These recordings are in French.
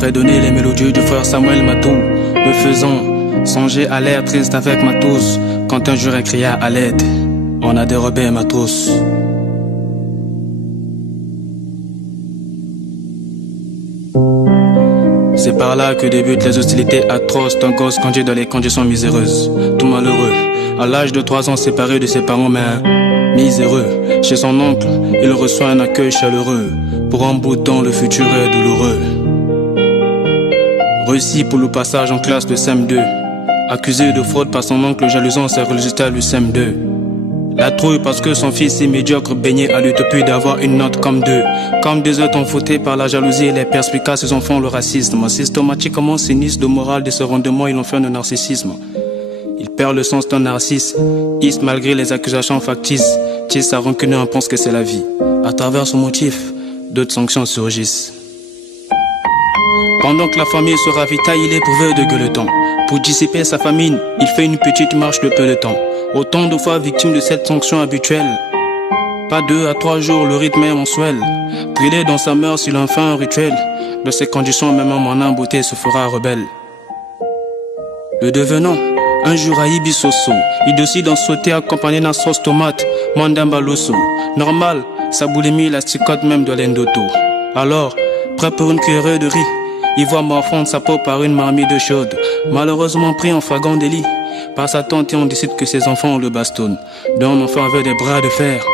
fredonner les mélodies du frère Samuel Matou, me faisant songer à l'air triste avec Matous, quand un jour elle cria à l'aide. On a dérobé ma trousse. C'est par là que débutent les hostilités atroces d'un gosse conduit dans les conditions miséreuses. Tout malheureux, à l'âge de 3 ans séparé de ses parents, mais miséreux. Chez son oncle, il reçoit un accueil chaleureux. Pour un bout de temps, le futur est douloureux. Réussi pour le passage en classe de CM2. Accusé de fraude par son oncle jalousant ses résultats du CM2. La trouille parce que son fils est médiocre, baigné à l'utopie d'avoir une note comme 2. Comme des autres envoûtés par la jalousie et les perspicaces, ses enfants le racisme. Systématiquement sinistre de morale de ce rendement, il en fait un narcissisme. Il perd le sens d'un narcisse, malgré les accusations factices. Tisse à rancune et pense que c'est la vie. À travers son motif, d'autres sanctions surgissent. Pendant que la famille se ravitaille, il est éprouvé de gueuleton. Pour dissiper sa famine, il fait une petite marche de peloton. Autant de fois victime de cette sanction habituelle. Pas 2 à 3 jours, le rythme est mensuel. Brûlé dans sa mœurs, il en fait un rituel. De ces conditions, même un monin beauté se fera rebelle. Le devenant, un jour à Ibisoso, il décide d'en sauter accompagné d'un sauce tomate, mandambaloso. Normal, sa boulimie l'asticote même de l'endoto. Alors, prêt pour une cuillerée de riz, il voit morfondre sa peau par une marmite de chaude. Malheureusement pris en flagrant délit par sa tante, et on décide que ses enfants le bastonnent. D'un enfant avec des bras de fer,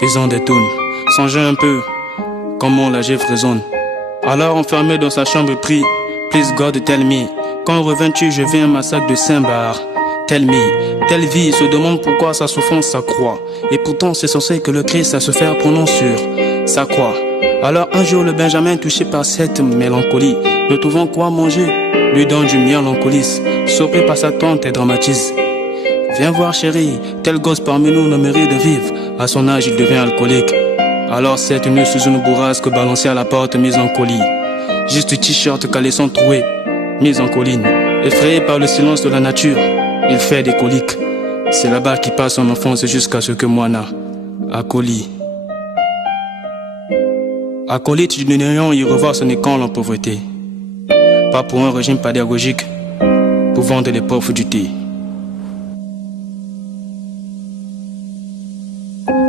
pesant des tonnes. Songez un peu comment la gifle résonne. Alors enfermé dans sa chambre, il prie, please God tell me, quand reviens-tu, je vais un massacre de Saint-Bar. Tell me, telle vie se demande pourquoi sa souffrance s'accroît. Et pourtant c'est censé que le Christ a se faire prononcer sur sa croix. Alors un jour le Benjamin, touché par cette mélancolie, ne trouvant quoi manger, lui donne du miel en coulisses. Sauvé par sa tante et dramatise. Viens voir chérie, tel gosse parmi nous ne mérite de vivre. À son âge il devient alcoolique. Alors c'est une sous une bourrasque balancée à la porte, mise en colis. Juste t-shirt caleçon troué, mise en colline. Effrayé par le silence de la nature, il fait des coliques. C'est là-bas qu'il passe son enfance jusqu'à ce que Moana, acolyte. Acolyte d'une union, il revoit son école en pauvreté. Pas pour un régime pédagogique, pour vendre les pauvres du thé.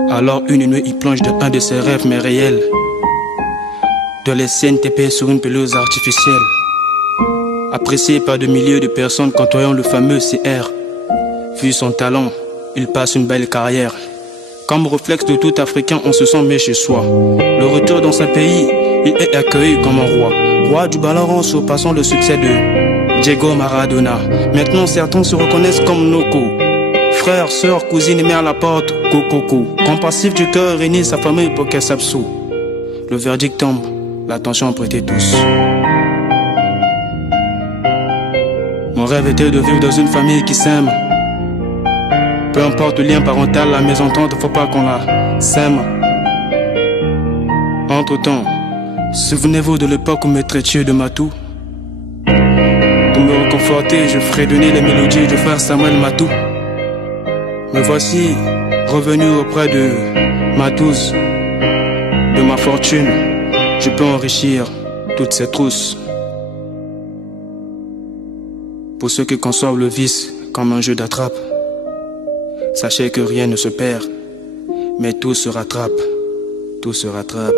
Alors une nuit, il plonge dans un de ses rêves mais réels, de les CNTP sur une pelouse artificielle. Apprécié par de milliers de personnes côtoyant le fameux CR. Vu son talent, il passe une belle carrière. Comme réflexe de tout Africain, on se sent mieux chez soi. Le retour dans son pays, il est accueilli comme un roi. Roi du ballon surpassant le succès de Diego Maradona. Maintenant certains se reconnaissent comme Noko. Frère, sœur, cousine et mère à la porte, Coco. Compassif du cœur, réunit sa famille pour qu'elle s'absout. Le verdict tombe, l'attention prêtée tous. Mon rêve était de vivre dans une famille qui s'aime. Peu importe le lien parental, la mésentente, faut pas qu'on la sème. Entre-temps, souvenez-vous de l'époque où me traitiez de Matou. Pour me réconforter, je ferai donner les mélodies du frère Samuel Matou. Me voici revenu auprès de Matous. De ma fortune, je peux enrichir toutes ces trousses. Pour ceux qui conçoivent le vice comme un jeu d'attrape, sachez que rien ne se perd, mais tout se rattrape, tout se rattrape.